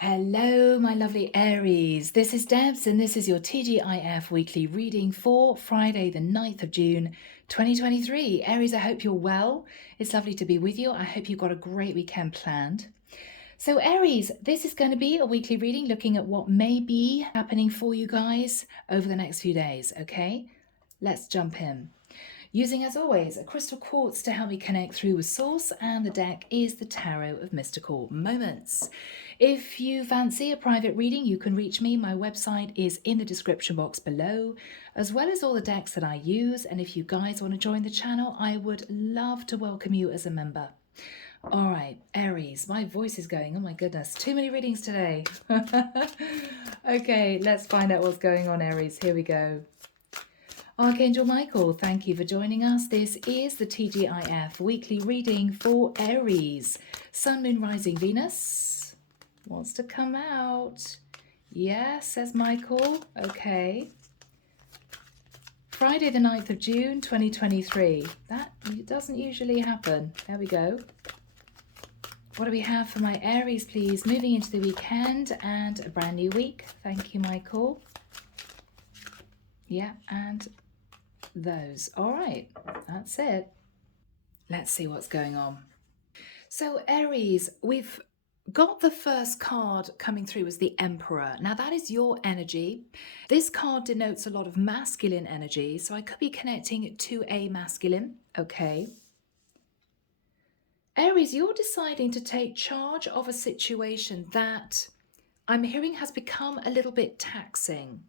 Hello, my lovely Aries. This is Debs, and this is your T.G.I.F weekly reading for Friday, the 9th of June, 2023. Aries, I hope you're well. It's lovely to be with you. I hope you've got a great weekend planned. So, Aries, this is going to be a weekly reading looking at what may be happening for you guys over the next few days, okay? Let's jump in. Using, as always, a crystal quartz to help me connect through with source, and the deck is the Tarot of Mystical Moments. If you fancy a private reading, you can reach me. My website is in the description box below, as well as all the decks that I use. And if you guys want to join the channel, I would love to welcome you as a member. All right, Aries, my voice is going. Oh my goodness, too many readings today. Okay, let's find out what's going on, Aries. Here we go. Archangel Michael, thank you for joining us. This is the T.G.I.F weekly reading for Aries. Sun, Moon, Rising, Venus wants to come out. Yes, says Michael. Okay. Friday the 9th of June, 2023. That doesn't usually happen. There we go. What do we have for my Aries, please? Moving into the weekend and a brand new week. Thank you, Michael. Yeah, and those. All right, that's it. Let's see what's going on. So Aries, we've got the first card coming through as the Emperor. Now that is your energy. This card denotes a lot of masculine energy, so I could be connecting it to a masculine. Okay. Aries, you're deciding to take charge of a situation that I'm hearing has become a little bit taxing.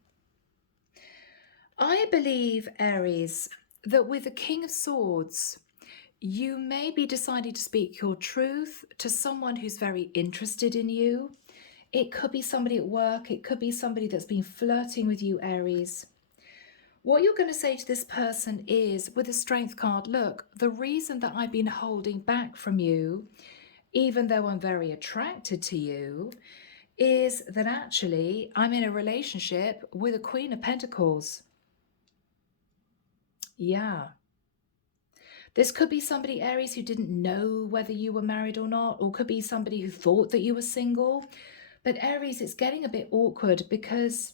I believe, Aries, that with the King of Swords, you may be deciding to speak your truth to someone who's very interested in you. It could be somebody at work. It could be somebody that's been flirting with you, Aries. What you're going to say to this person is, with the Strength card, look, the reason that I've been holding back from you, even though I'm very attracted to you, is that actually I'm in a relationship with a Queen of Pentacles. Yeah. This could be somebody, Aries, who didn't know whether you were married or not, or could be somebody who thought that you were single. But Aries, it's getting a bit awkward because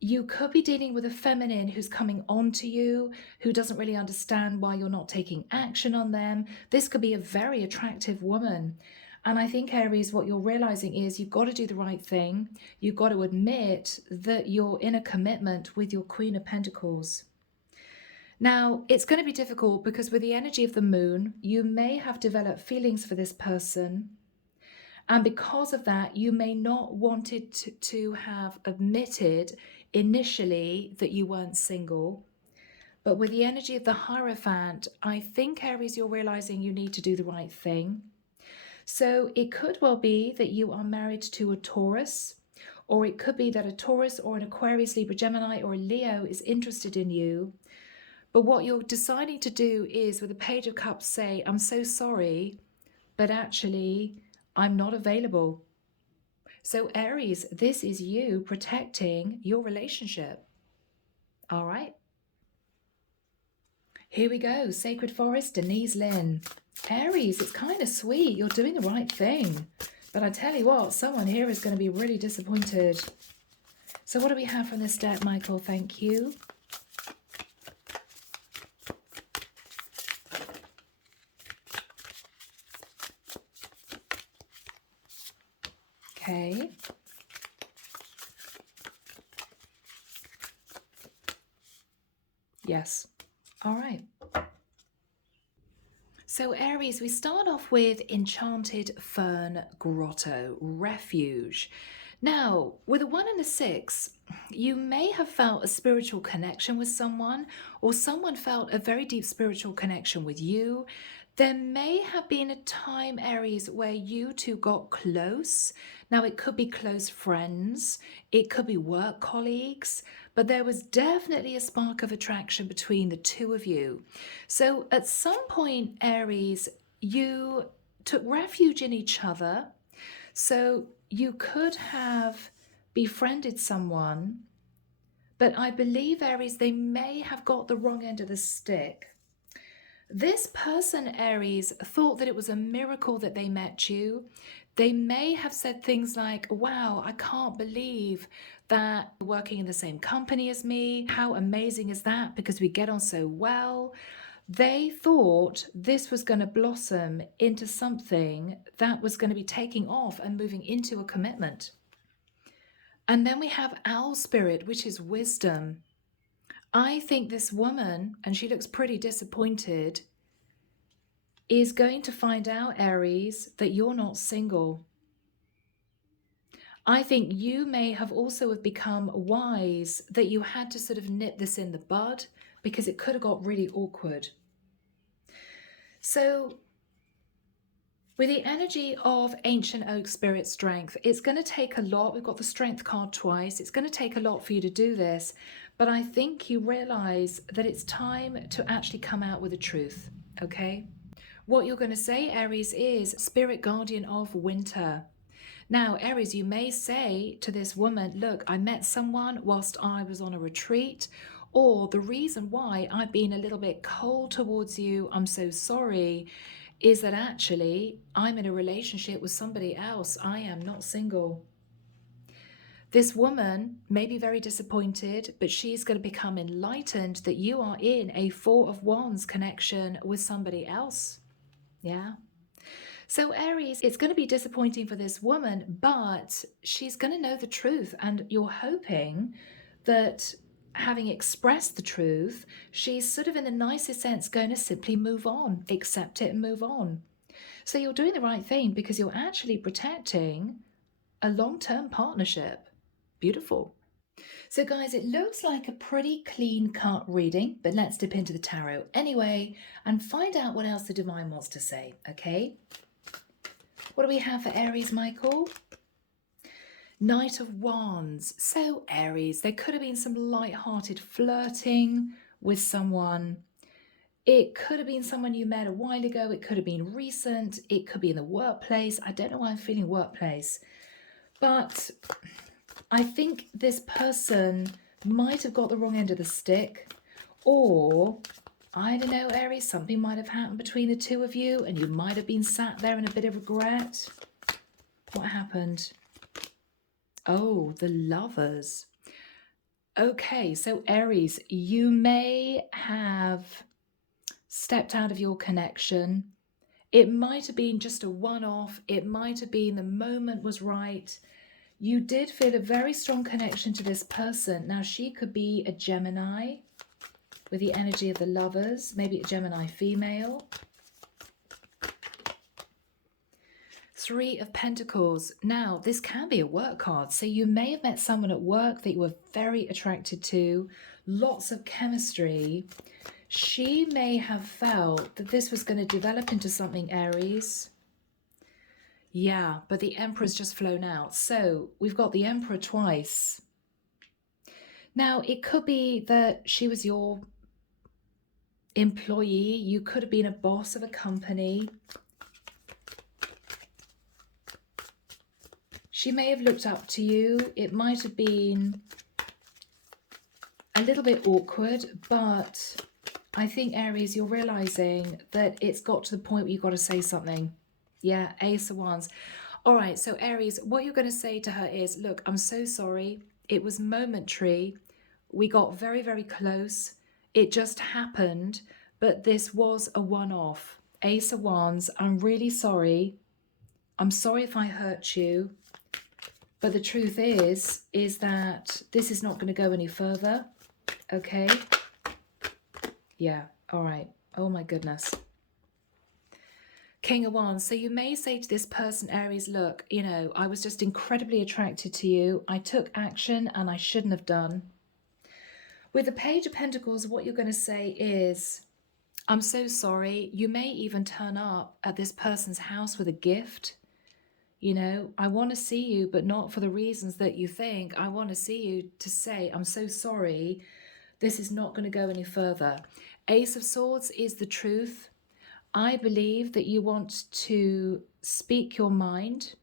you could be dealing with a feminine who's coming on to you, who doesn't really understand why you're not taking action on them. This could be a very attractive woman. And I think, Aries, what you're realizing is you've got to do the right thing. You've got to admit that you're in a commitment with your Queen of Pentacles. Now, it's going to be difficult because with the energy of the moon, you may have developed feelings for this person. And because of that, you may not wanted to have admitted initially that you weren't single. But with the energy of the Hierophant, I think, Aries, you're realizing you need to do the right thing. So it could well be that you are married to a Taurus, or it could be that a Taurus or an Aquarius, Libra, Gemini, or a Leo is interested in you. But what you're deciding to do is, with the Page of Cups, say, I'm so sorry, but actually, I'm not available. So Aries, this is you protecting your relationship. All right. Here we go. Sacred Forest, Denise, Linn. Aries, it's kind of sweet. You're doing the right thing. But I tell you what, someone here is going to be really disappointed. So what do we have from this deck, Michael? Thank you. Okay. Yes. All right. So Aries, we start off with Enchanted Fern Grotto, Refuge. Now, with a 1 and a 6, you may have felt a spiritual connection with someone, or someone felt a very deep spiritual connection with you. There may have been a time, Aries, where you two got close. Now, it could be close friends, it could be work colleagues, but there was definitely a spark of attraction between the two of you. So at some point, Aries, you took refuge in each other. So you could have befriended someone, but I believe, Aries, they may have got the wrong end of the stick. This person, Aries, thought that it was a miracle that they met you. They may have said things like, wow, I can't believe that you're working in the same company as me. How amazing is that? Because we get on so well. They thought this was going to blossom into something that was going to be taking off and moving into a commitment. And then we have owl spirit, which is wisdom. I think this woman, and she looks pretty disappointed, is going to find out, Aries, that you're not single. I think you may have also have become wise that you had to sort of nip this in the bud because it could have got really awkward. So with the energy of Ancient Oak Spirit Strength, it's going to take a lot. We've got the Strength card twice. It's going to take a lot for you to do this. But I think you realize that it's time to actually come out with the truth, okay? What you're going to say, Aries, is Spirit Guardian of Winter. Now, Aries, you may say to this woman, look, I met someone whilst I was on a retreat, or the reason why I've been a little bit cold towards you, I'm so sorry, is that actually I'm in a relationship with somebody else. I am not single. This woman may be very disappointed, but she's going to become enlightened that you are in a Four of Wands connection with somebody else. Yeah. So Aries, it's going to be disappointing for this woman, but she's going to know the truth. And you're hoping that having expressed the truth, she's sort of in the nicest sense going to simply move on, accept it and move on. So you're doing the right thing because you're actually protecting a long-term partnership. Beautiful. So guys, it looks like a pretty clean-cut reading, but let's dip into the tarot anyway and find out what else the divine wants to say, okay? What do we have for Aries, Michael? Knight of Wands. So Aries, there could have been some light-hearted flirting with someone. It could have been someone you met a while ago. It could have been recent. It could be in the workplace. I don't know why I'm feeling workplace. But I think this person might have got the wrong end of the stick, or I don't know, Aries, something might have happened between the two of you and you might have been sat there in a bit of regret. What happened? Oh, the Lovers. Okay, so Aries, you may have stepped out of your connection. It might have been just a one-off. It might have been the moment was right. You did feel a very strong connection to this person. Now, she could be a Gemini with the energy of the Lovers, maybe a Gemini female. Three of Pentacles. Now, this can be a work card. So you may have met someone at work that you were very attracted to, lots of chemistry. She may have felt that this was going to develop into something, Aries. Yeah, but the Emperor's just flown out. So we've got the Emperor twice. Now, it could be that she was your employee. You could have been a boss of a company. She may have looked up to you. It might have been a little bit awkward, but I think, Aries, you're realizing that it's got to the point where you've got to say something. Yeah, Ace of Wands. All right, so Aries, what you're going to say to her is, look, I'm so sorry. It was momentary. We got very, very close. It just happened, but this was a one-off. Ace of Wands, I'm really sorry. I'm sorry if I hurt you. But the truth is that this is not going to go any further. Okay? Yeah, all right. Oh my goodness. King of Wands. So you may say to this person, Aries, look, you know, I was just incredibly attracted to you. I took action and I shouldn't have done. With the Page of Pentacles, what you're going to say is, I'm so sorry. You may even turn up at this person's house with a gift. You know, I want to see you, but not for the reasons that you think. I want to see you to say, I'm so sorry. This is not going to go any further. Ace of Swords is the truth. I believe that you want to speak your mind,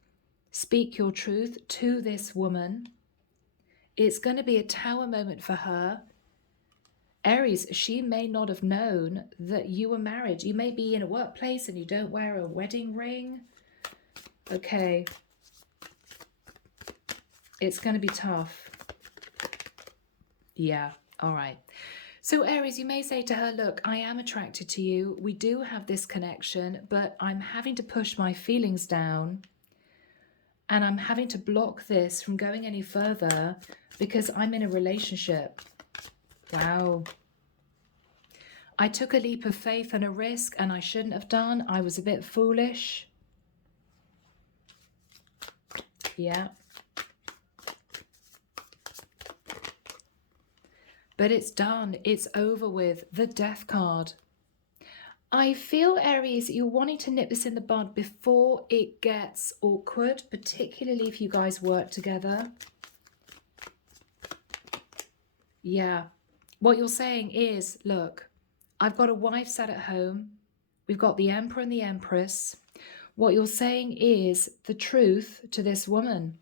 speak your truth to this woman. It's going to be a tower moment for her. Aries, she may not have known that you were married. You may be in a workplace and you don't wear a wedding ring. Okay. It's going to be tough. Yeah. All right. So Aries, you may say to her, look, I am attracted to you. We do have this connection, but I'm having to push my feelings down and I'm having to block this from going any further because I'm in a relationship. Wow. I took a leap of faith and a risk and I shouldn't have done. I was a bit foolish. Yeah. But it's done. It's over with. The Death card. I feel, Aries, you're wanting to nip this in the bud before it gets awkward, particularly if you guys work together. Yeah. What you're saying is, look, I've got a wife sat at home. We've got the Emperor and the Empress. What you're saying is the truth to this woman.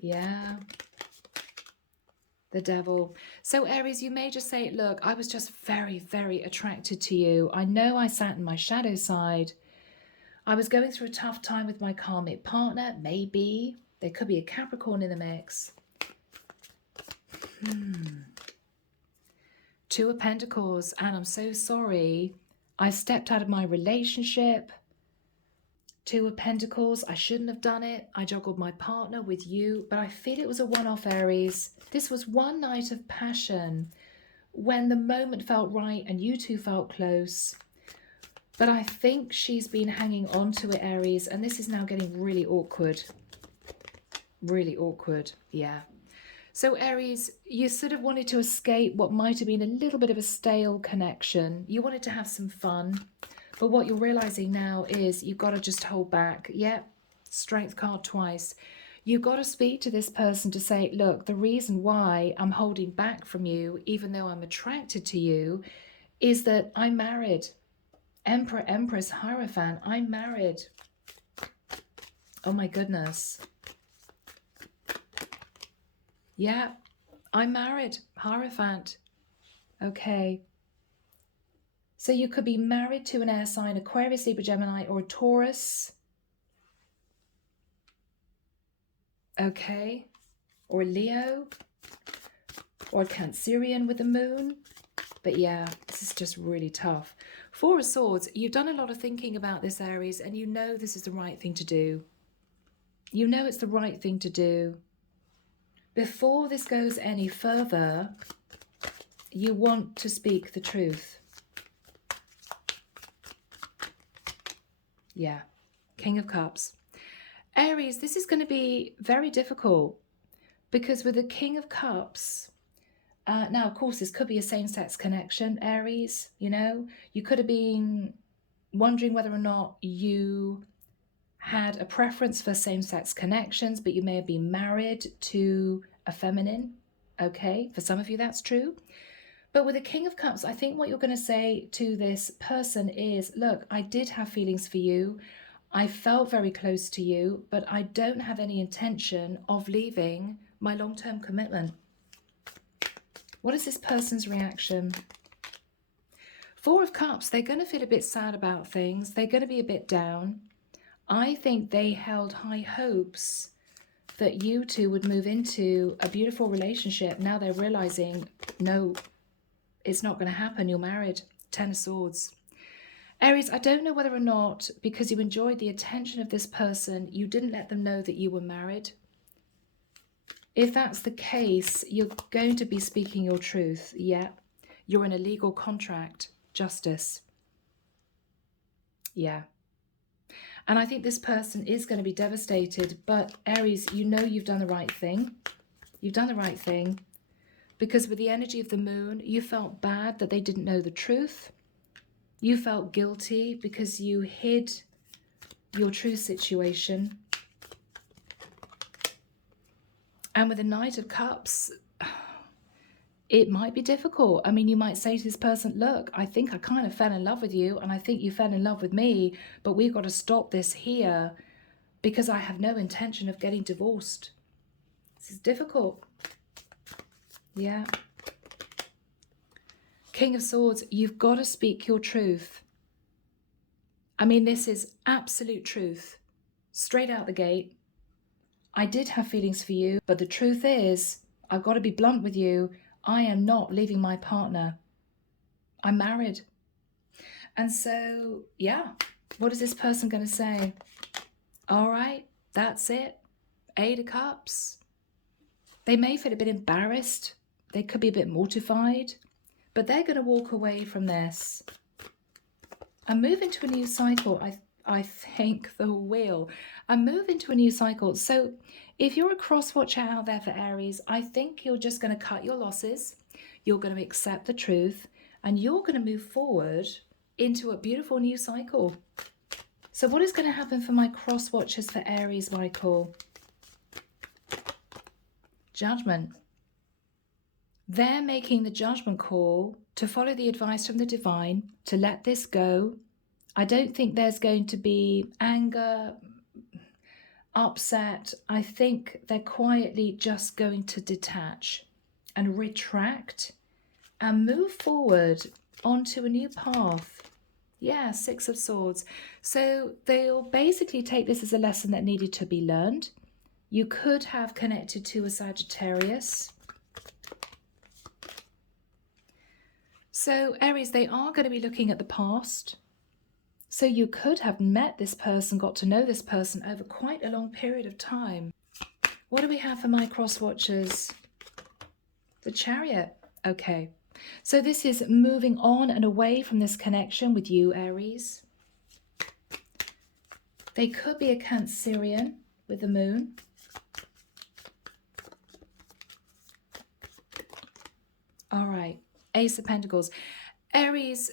Yeah. The Devil. So Aries, you may just say, look, I was just very, very attracted to you. I know I sat in my shadow side. I was going through a tough time with my karmic partner. Maybe. There could be a Capricorn in the mix. Two of Pentacles. And I'm so sorry. I stepped out of my relationship. Two of Pentacles. I shouldn't have done it. I juggled my partner with you. But I feel it was a one-off, Aries. This was one night of passion when the moment felt right and you two felt close. But I think she's been hanging on to it, Aries. And this is now getting really awkward. Really awkward. Yeah. So Aries, you sort of wanted to escape what might have been a little bit of a stale connection. You wanted to have some fun. But what you're realizing now is you've got to just hold back. Yeah, Strength card twice. You've got to speak to this person to say, look, the reason why I'm holding back from you, even though I'm attracted to you, is that I'm married. Emperor, Empress, Hierophant, I'm married. Oh my goodness. Yeah, I'm married. Hierophant. Okay. So you could be married to an air sign, Aquarius, Libra, Gemini, or a Taurus. Okay. Or Leo. Or a Cancerian with the moon. But yeah, this is just really tough. Four of Swords. You've done a lot of thinking about this, Aries, and you know this is the right thing to do. You know it's the right thing to do. Before this goes any further, you want to speak the truth. Yeah. King of Cups. Aries, this is going to be very difficult because with the King of Cups, now, of course, this could be a same-sex connection, Aries, you know. You could have been wondering whether or not you had a preference for same-sex connections, but you may have been married to a feminine. Okay, for some of you that's true. But with the King of Cups, I think what you're going to say to this person is, look, I did have feelings for you. I felt very close to you, but I don't have any intention of leaving my long-term commitment. What is this person's reaction? Four of Cups, they're going to feel a bit sad about things. They're going to be a bit down. I think they held high hopes that you two would move into a beautiful relationship. Now they're realizing, no, it's not going to happen. You're married. Ten of Swords. Aries, I don't know whether or not, because you enjoyed the attention of this person, you didn't let them know that you were married. If that's the case, you're going to be speaking your truth. Yeah. You're in a legal contract. Justice. Yeah. And I think this person is going to be devastated. But Aries, you know you've done the right thing. You've done the right thing. Because with the energy of the moon, you felt bad that they didn't know the truth. You felt guilty because you hid your true situation. And with the Knight of Cups, it might be difficult. I mean, you might say to this person, look, I think I kind of fell in love with you and I think you fell in love with me, but we've got to stop this here because I have no intention of getting divorced. This is difficult. Yeah. King of Swords, you've got to speak your truth. I mean, this is absolute truth. Straight out the gate. I did have feelings for you, but the truth is, I've got to be blunt with you. I am not leaving my partner. I'm married. And so, yeah, what is this person going to say? All right, that's it. 8 of Cups. They may feel a bit embarrassed. They could be a bit mortified, but they're going to walk away from this and move into a new cycle. I think the wheel. And move into a new cycle. So if you're a cross watcher out there for Aries, I think you're just going to cut your losses. You're going to accept the truth, and you're going to move forward into a beautiful new cycle. So what is going to happen for my cross watchers for Aries, Michael? Judgment. They're making the judgment call to follow the advice from the divine, to let this go. I don't think there's going to be anger, upset. I think they're quietly just going to detach and retract and move forward onto a new path. Yeah, 6 of Swords. So they'll basically take this as a lesson that needed to be learned. You could have connected to a Sagittarius. So Aries, they are going to be looking at the past. So you could have met this person, got to know this person over quite a long period of time. What do we have for my cross watchers? The Chariot. Okay. So this is moving on and away from this connection with you, Aries. They could be a Cancerian with the Moon. All right. Ace of Pentacles. Aries,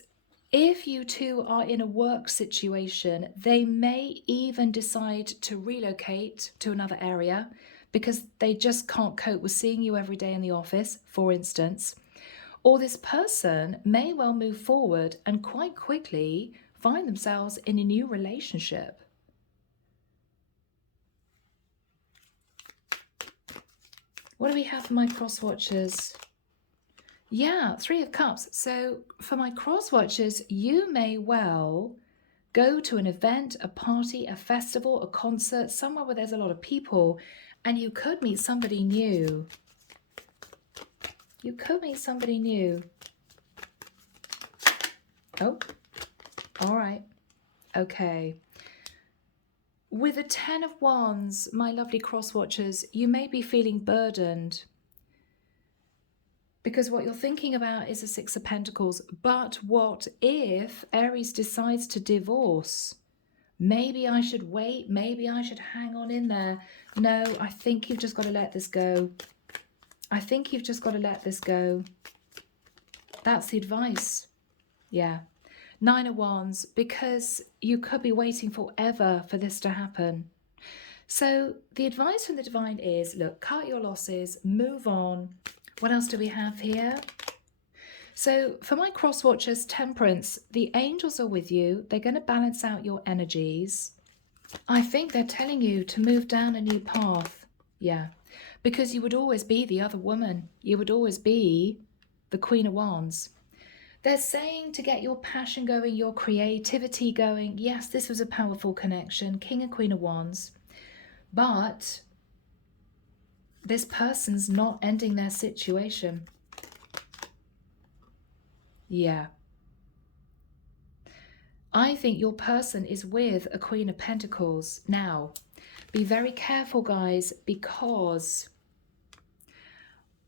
if you two are in a work situation, they may even decide to relocate to another area because they just can't cope with seeing you every day in the office, for instance. Or this person may well move forward and quite quickly find themselves in a new relationship. What do we have for my cross watchers? Yeah, 3 of Cups. So for my cross watchers, you may well go to an event, a party, a festival, a concert, somewhere where there's a lot of people, and you could meet somebody new. You could meet somebody new. Oh, all right. Okay. With the 10 of Wands, my lovely cross watchers, you may be feeling burdened because what you're thinking about is a 6 of Pentacles. But what if Aries decides to divorce? Maybe I should wait. Maybe I should hang on in there. No, I think you've just got to let this go. I think you've just got to let this go. That's the advice. Yeah. 9 of Wands, because you could be waiting forever for this to happen. So the advice from the divine is, look, cut your losses, move on. What else do we have here? So for my cross watchers, Temperance, the angels are with you. They're going to balance out your energies. I think they're telling you to move down a new path. Yeah, because you would always be the other woman. You would always be the Queen of Wands. They're saying to get your passion going, your creativity going. Yes, this was a powerful connection, King and Queen of Wands. But this person's not ending their situation. Yeah. I think your person is with a Queen of Pentacles. Now, be very careful, guys, because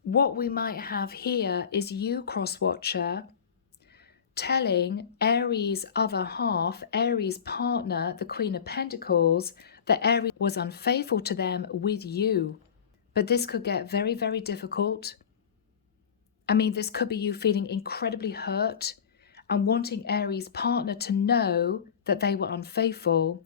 what we might have here is you, cross-watcher, telling Aries' other half, Aries' partner, the Queen of Pentacles, that Aries was unfaithful to them with you. But this could get very, very difficult. I mean, this could be you feeling incredibly hurt and wanting Aries' partner to know that they were unfaithful.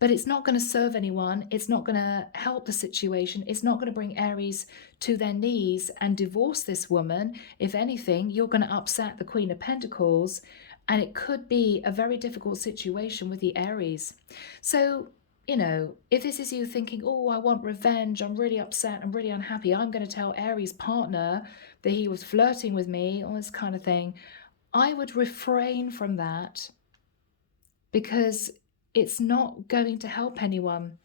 But it's not going to serve anyone. It's not going to help the situation. It's not going to bring Aries to their knees and divorce this woman. If anything, you're going to upset the Queen of Pentacles, and it could be a very difficult situation with the Aries. So you know, if this is you thinking, oh, I want revenge, I'm really upset, I'm really unhappy, I'm going to tell Aries' partner that he was flirting with me, all this kind of thing, I would refrain from that because it's not going to help anyone.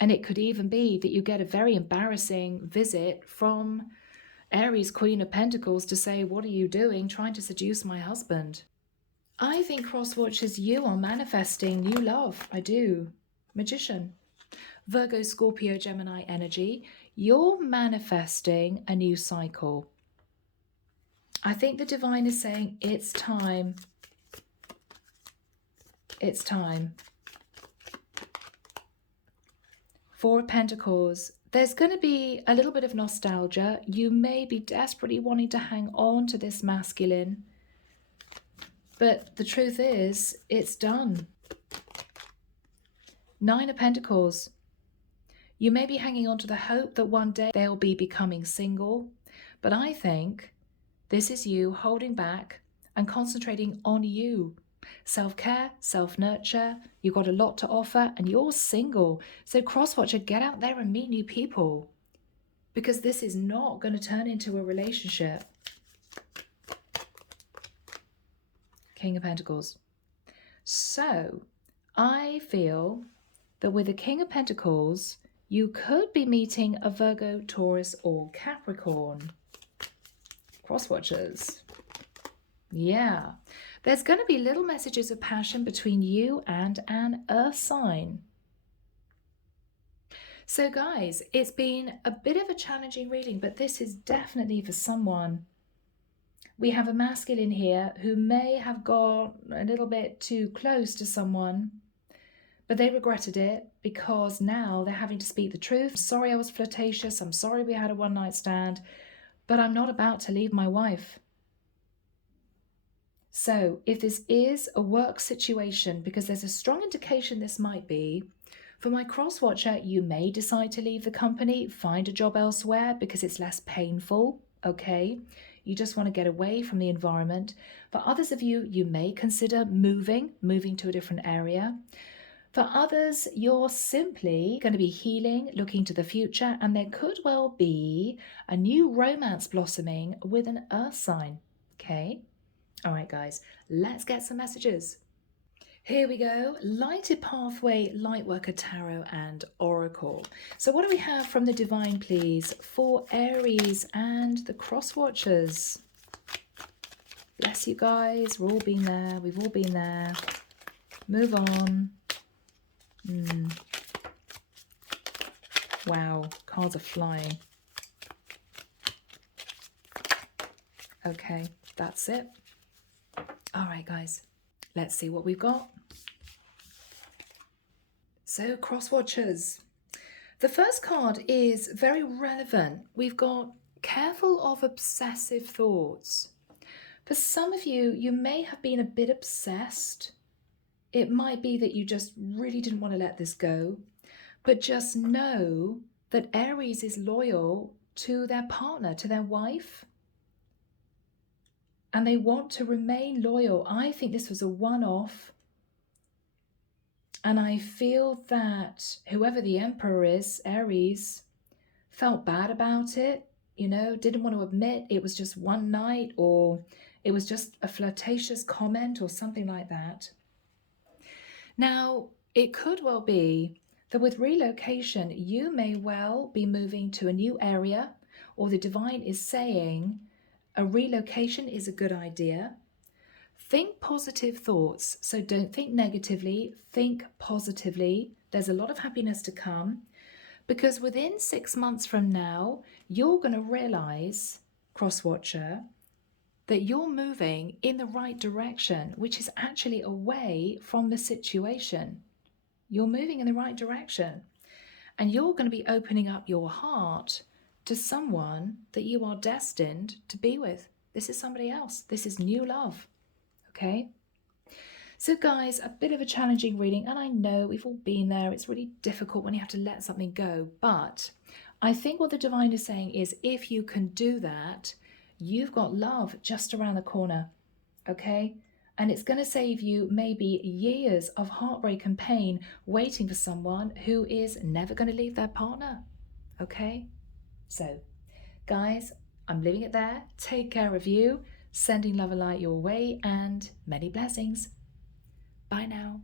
And it could even be that you get a very embarrassing visit from Aries, Queen of Pentacles, to say, what are you doing trying to seduce my husband? I think, cross watchers, you are manifesting new love. I do. Magician. Virgo, Scorpio, Gemini energy. You're manifesting a new cycle. I think the divine is saying it's time. It's time. Four of Pentacles. There's going to be a little bit of nostalgia. You may be desperately wanting to hang on to this masculine. But the truth is, it's done. Nine of Pentacles. You may be hanging on to the hope that one day they'll be becoming single. But I think this is you holding back and concentrating on you. Self-care, self-nurture, you've got a lot to offer and you're single. So cross-watcher, get out there and meet new people because this is not going to turn into a relationship. King of Pentacles. So I feel that with the King of Pentacles, you could be meeting a Virgo, Taurus, or Capricorn. Cross-watchers. Yeah. There's going to be little messages of passion between you and an earth sign. So guys, it's been a bit of a challenging reading, but this is definitely for someone. We have a masculine here who may have got a little bit too close to someone, but they regretted it because now they're having to speak the truth. I'm sorry I was flirtatious. I'm sorry we had a one-night stand, but I'm not about to leave my wife. So if this is a work situation, because there's a strong indication this might be, for my cross watcher, you may decide to leave the company, find a job elsewhere because it's less painful, okay? You just want to get away from the environment. For others of you, you may consider moving to a different area. For others, you're simply going to be healing, looking to the future, and there could well be a new romance blossoming with an earth sign, okay? All right, guys, let's get some messages. Here we go. Lighted Pathway, Lightworker Tarot and Oracle. So what do we have from the divine, please, for Aries and the cross watchers? Bless you guys. We've all been there. We've all been there. Move on. Wow, cards are flying. Okay, that's it. All right, guys, let's see what we've got. So, cross watchers. The first card is very relevant. We've got careful of obsessive thoughts. For some of you, you may have been a bit obsessed. It might be that you just really didn't want to let this go, but just know that Aries is loyal to their partner, to their wife, and they want to remain loyal. I think this was a one-off, and I feel that whoever the emperor is, Aries, felt bad about it, you know, didn't want to admit it was just one night, or it was just a flirtatious comment or something like that. Now, it could well be that with relocation, you may well be moving to a new area, or the divine is saying a relocation is a good idea. Think positive thoughts. So don't think negatively, think positively. There's a lot of happiness to come because within 6 months from now, you're going to realize, cross-watcher, that you're moving in the right direction, which is actually away from the situation. You're moving in the right direction. And you're going to be opening up your heart to someone that you are destined to be with. This is somebody else. This is new love. Okay? So guys, a bit of a challenging reading, and I know we've all been there. It's really difficult when you have to let something go. But I think what the divine is saying is if you can do that, you've got love just around the corner. Okay? And it's going to save you maybe years of heartbreak and pain waiting for someone who is never going to leave their partner. Okay? So, guys, I'm leaving it there. Take care of you, sending love and light your way, and many blessings. Bye now.